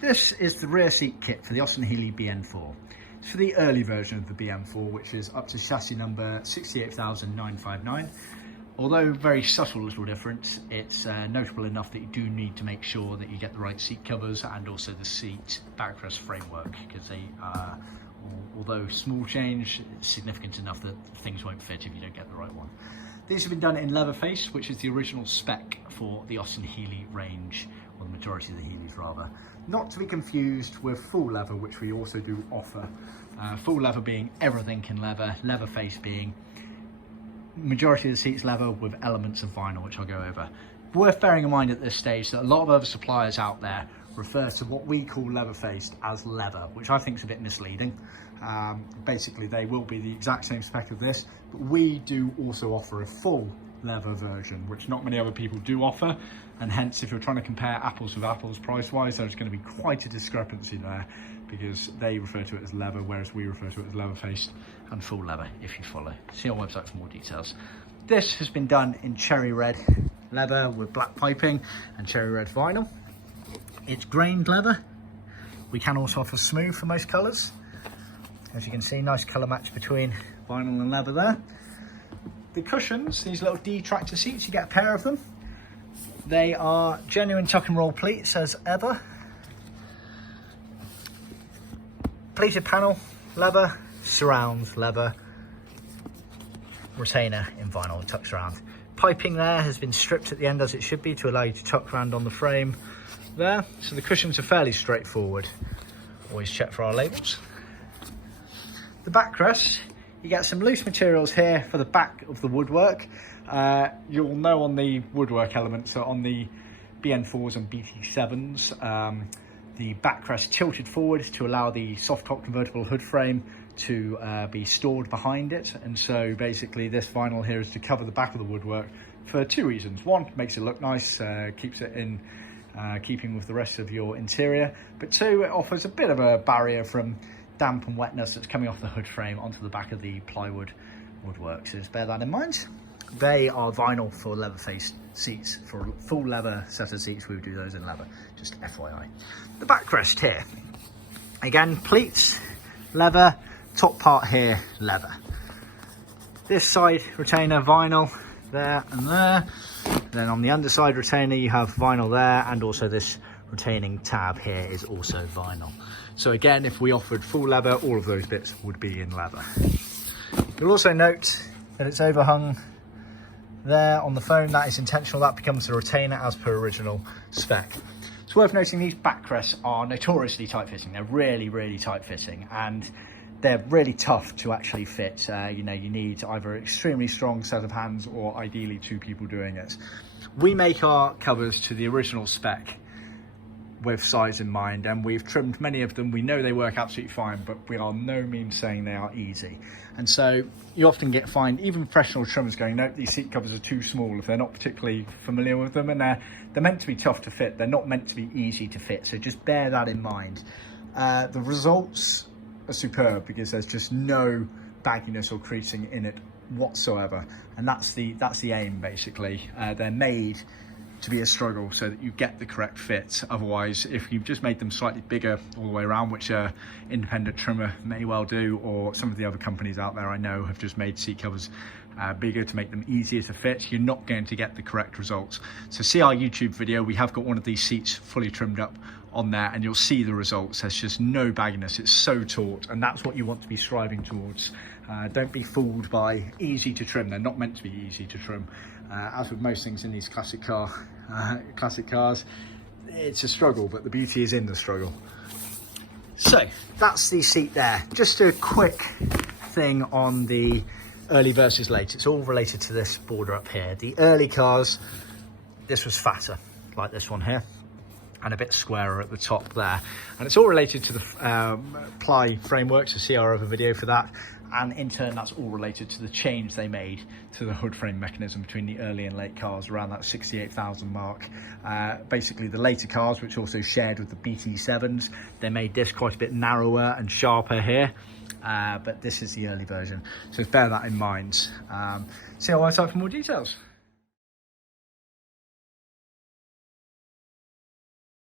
This is the rear seat kit for the Austin Healey BN4. It's for the early version of the BN4, which is up to chassis number 68,959. Although very subtle little difference, it's notable enough that you do need to make sure that you get the right seat covers and also the seat backrest framework, because they although small change, it's significant enough that things won't fit if you don't get the right one. These have been done in Leverface, which is the original spec for the Austin Healey range, or the majority of the Healeys rather. Not to be confused with full leather, which we also do offer. Full leather being everything in leather, Leverface being majority of the seats leather with elements of vinyl, which I'll go over. Worth bearing in mind at this stage that a lot of other suppliers out there refer to what we call Leverface as leather, which I think is a bit misleading. Basically, they will be the exact same spec of this, but we do also offer a full leather version, which not many other people do offer, and hence if you're trying to compare apples with apples price wise, there's going to be quite a discrepancy there, because they refer to it as leather, whereas we refer to it as Leverface and full leather. If you follow, see our website for more details. This has been done in cherry red leather with black piping and cherry red vinyl. It's grained leather. We can also offer smooth for most colours. As you can see, nice colour match between vinyl and leather there. The cushions, these little D-tractor seats, you get a pair of them. They are genuine tuck and roll pleats as ever. Pleated panel, leather, surrounds, leather, retainer in vinyl, tucks around. Piping there has been stripped at the end as it should be to allow you to tuck around on the frame there. So the cushions are fairly straightforward. Always check for our labels. The backrest, you get some loose materials here for the back of the woodwork. You'll know on the woodwork elements, so on the BN4s and BT7s, the backrest tilted forward to allow the soft top convertible hood frame to be stored behind it. And so basically this vinyl here is to cover the back of the woodwork for two reasons. One, makes it look nice, keeps it in keeping with the rest of your interior, but two, it offers a bit of a barrier from damp and wetness that's coming off the hood frame onto the back of the plywood woodwork. So just bear that in mind. They are vinyl for Leverface seats. For a full leather set of seats, we would do those in leather, just FYI. The backrest here, again, pleats, leather, top part here, leather. This side retainer, vinyl, there and there. Then on the underside retainer, you have vinyl there, and also this retaining tab here is also vinyl. So again, if we offered full leather, all of those bits would be in leather. You'll also note that it's overhung there on the phone. That is intentional. That becomes the retainer as per original spec. It's worth noting these backrests are notoriously tight-fitting. They're really, really tight-fitting, and they're really tough to actually fit. You know, you need either an extremely strong set of hands or ideally two people doing it. We make our covers to the original spec with size in mind, and we've trimmed many of them. We know they work absolutely fine, but we are no means saying they are easy. And so you often find even professional trimmers going, no, these seat covers are too small, if they're not particularly familiar with them, and they're meant to be tough to fit. They're not meant to be easy to fit, so just bear that in mind. The results are superb because there's just no bagginess or creasing in it whatsoever, and that's the aim basically. They're made to be a struggle so that you get the correct fit. Otherwise, if you've just made them slightly bigger all the way around, which a independent trimmer may well do, or some of the other companies out there I know have just made seat covers bigger to make them easier to fit, you're not going to get the correct results. So see our YouTube video, we have got one of these seats fully trimmed up on there, and you'll see the results. There's just no bagginess, it's so taut, and that's what you want to be striving towards. Don't be fooled by easy to trim. They're not meant to be easy to trim. As with most things in these classic cars, it's a struggle, but the beauty is in the struggle. So that's the seat there. Just a quick thing on the early versus late. It's all related to this border up here. The early cars, this was fatter, like this one here, and a bit squarer at the top there. And it's all related to the ply framework, so see our other video for that. And in turn, that's all related to the change they made to the hood frame mechanism between the early and late cars around that 68,000 mark. Basically, the later cars, which also shared with the BT7s, they made this quite a bit narrower and sharper here. But this is the early version, so bear that in mind. See our website for more details.